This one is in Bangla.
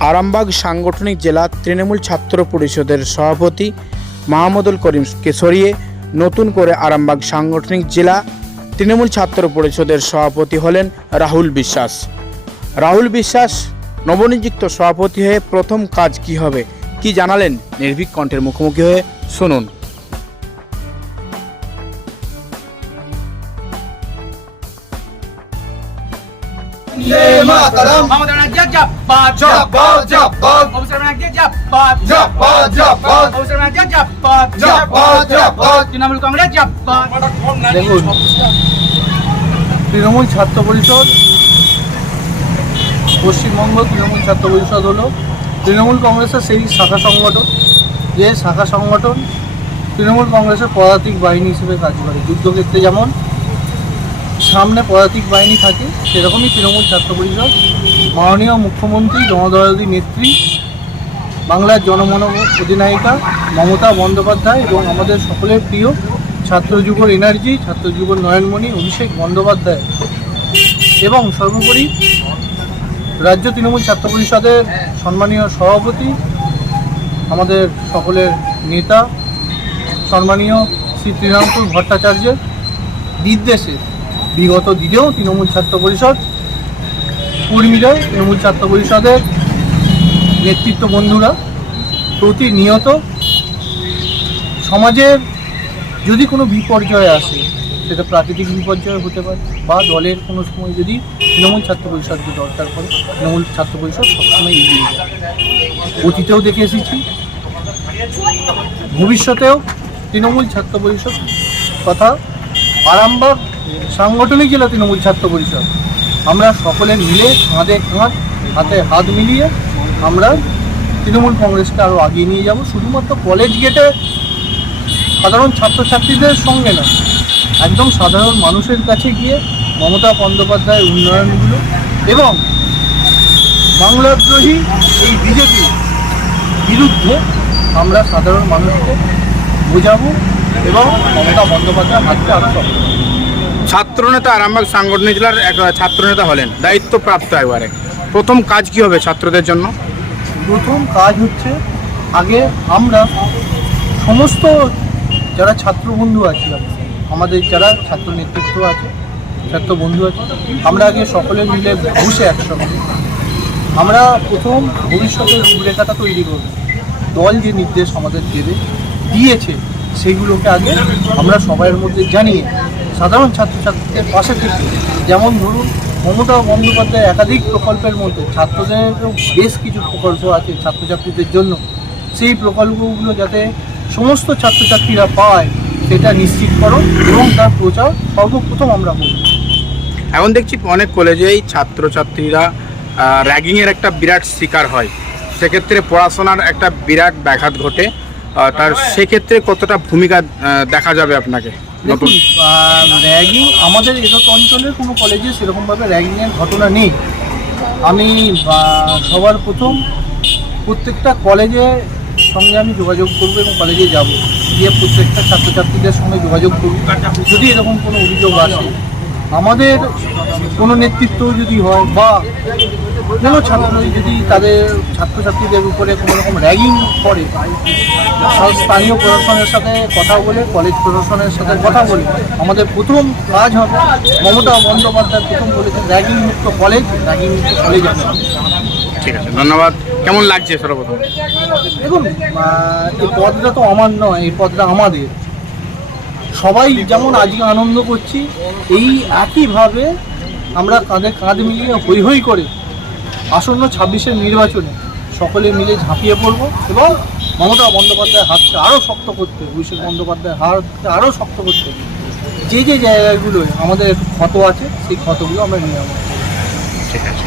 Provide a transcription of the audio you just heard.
আরামবাগ সাংগঠনিক জেলা তৃণমূল ছাত্র পরিষদের সভাপতি মাহমুদুল করিমকে সরিয়ে নতুন করে আরামবাগ সাংগঠনিক জেলা তৃণমূল ছাত্র পরিষদের সভাপতি হলেন রাহুল বিশ্বাস। রাহুল বিশ্বাস নবনিযুক্ত সভাপতি হয়ে প্রথম কাজ কি হবে, কি জানালেন নির্ভীক কণ্ঠের মুখোমুখি হয়ে শুনুন। মাতারাম। মমতা ব্যানার্জি জাপাত জাপাত জাপাত অবসর ব্যানার্জি জাপাত জাপাত জাপাত অবসর ব্যানার্জি জাপাত জাপাত জাপাত তৃণমূল কংগ্রেস জাপাত দেখুন। তৃণমূল ছাত্র পরিষদ পশ্চিমবঙ্গ তৃণমূল ছাত্র পরিষদ হলো তৃণমূল কংগ্রেসের সেই শাখা সংগঠন। যে শাখা সংগঠন তৃণমূল কংগ্রেসের পদাতিক বাহিনী হিসেবে কাজ করে। যুদ্ধক্ষেত্রে যেমন সামনে পদাতিক বাহিনী থাকে, সেরকমই তৃণমূল ছাত্র পরিষদ, মাননীয় মুখ্যমন্ত্রী জনদয়ালী নেত্রী, বাংলার জনমন অধিনায়িকা মমতা বন্দ্যোপাধ্যায় এবং আমাদের সকলের প্রিয় ছাত্র যুবর এনার্জি ছাত্র যুবর নয়নমণি অভিষেক বন্দ্যোপাধ্যায়। এবং সর্বোপরি রাজ্য তৃণমূল ছাত্র পরিষদের সম্মানীয় সভাপতি, আমাদের সকলের নেতা, সম্মানীয় শ্রী তৃণাঙ্কুর ভট্টাচার্যের নির্দেশে বিগত দিনেও তৃণমূল ছাত্র পরিষদ কর্মীরা, তৃণমূল ছাত্র পরিষদের নেতৃত্ব বন্ধুরা, প্রতিনিয়ত সমাজের যদি কোনো বিপর্যয় আসে, সেটা প্রাকৃতিক বিপর্যয় হতে পারে বা দলের কোনো সময় যদি তৃণমূল ছাত্র পরিষদকে দরকার পড়ে, তৃণমূল ছাত্র পরিষদ সবসময় এগিয়ে যায়। অতীতেও দেখে এসেছি। ভবিষ্যতেও তৃণমূল ছাত্র পরিষদ তথা আরামবাগ সাংগঠনিক জেলা তৃণমূল ছাত্র পরিষদ আমরা সকলে মিলে কাঁধে কাঁধ হাতে হাত মিলিয়ে আমরা তৃণমূল কংগ্রেসকে আরও আগিয়ে নিয়ে যাব শুধুমাত্র কলেজ গেটে সাধারণ ছাত্রছাত্রীদের সঙ্গে না, একদম সাধারণ মানুষের কাছে গিয়ে মমতা বন্দ্যোপাধ্যায়ের উন্নয়নগুলো এবং বাংলাদ্রোহী এই বিজেপি বিরুদ্ধে আমরা সাধারণ মানুষকে বোঝাবো এবং মমতা বন্দ্যোপাধ্যায় হাতকে আরও। ছাত্রনেতা আরামবাগ সাংগঠনিক জেলার এক ছাত্রনেতা হলেন, দায়িত্বপ্রাপ্ত একবারে। প্রথম কাজ কি হবে ছাত্রদের জন্য? প্রথম কাজ হচ্ছে, আগে আমরা সমস্ত যারা ছাত্র বন্ধু আছে, আমাদের যারা ছাত্র নেতৃত্ব আছে, ছাত্র বন্ধু আছে, আমরা আগে সকলে মিলে বসে একসঙ্গে। আমরা প্রথম ভবিষ্যতের রূপরেখাটা তৈরি করব। দল যে নির্দেশ আমাদের দেবে, দিয়েছে, সেইগুলোকে আগে আমরা সবাইয়ের মধ্যে জানিয়ে সাধারণ ছাত্রছাত্রীদের পাশে থেকে, যেমন ধরুন মমতা বন্দ্যোপাধ্যায় একাধিক প্রকল্পের মধ্যে, ছাত্রদেরও বেশ কিছু প্রকল্প আছে ছাত্রছাত্রীদের জন্য। সেই প্রকল্পগুলো যাতে সমস্ত ছাত্রছাত্রীরা পায়, সেটা নিশ্চিত করো এবং তার প্রচার সর্বপ্রথম আমরা করব। এখন দেখছি অনেক কলেজেই ছাত্রছাত্রীরা র্যাগিংয়ের একটা বিরাট শিকার হয়। সেক্ষেত্রে পড়াশোনার একটা বিরাট ব্যাঘাত ঘটে। তার সেক্ষেত্রে কতটা ভূমিকা দেখা যাবে আপনাকে দেখুন র্যাগিং আমাদের এরক অঞ্চলের কোনো কলেজে সেরকমভাবে র্যাগিংয়ের ঘটনা নেই। আমি সবার প্রথম প্রত্যেকটা কলেজে সঙ্গে আমি যোগাযোগ করব এবং কলেজে যাব। গিয়ে প্রত্যেকটা ছাত্রছাত্রীদের সঙ্গে যোগাযোগ করব। যদি এরকম কোনো অভিযোগ আসে। আমাদের কোনো নেতৃত্ব যদি হয় বা কোনো ছাত্র যদি তাদের ছাত্রছাত্রীদের উপরে কোনো রকম র্যাগিং করে স্থানীয় প্রশাসনের সাথে কথা বলে কলেজ প্রশাসনের সাথে কথা বলে আমাদের প্রথম কাজ হবে মমতা বন্দ্যোপাধ্যায় প্রথম বলেছেন র্যাগিং মুক্ত কলেজ র্যাগিং মুক্ত কলেজ ঠিক আছে ধন্যবাদ। কেমন লাগছে সর্বপ্রথম? দেখুন এই পদটা তো আমার নয় এই পদটা আমাদের। সবাই যেমন আজকে আনন্দ করছি এই একইভাবে আমরা কাঁধে কাঁধ মিলিয়ে হৈ হৈ করে আসন্ন ছাব্বিশের নির্বাচনে সকলে মিলে ঝাঁপিয়ে পড়ব এবং মমতা বন্দ্যোপাধ্যায়ের হাতকে আরও শক্ত করতে, অভিষেক বন্দ্যোপাধ্যায়ের হাতকে আরও শক্ত করতে যে যে জায়গাগুলোয় আমাদের ক্ষত আছে, সেই ক্ষতগুলো আমরা নিয়ে ঠিক আছে।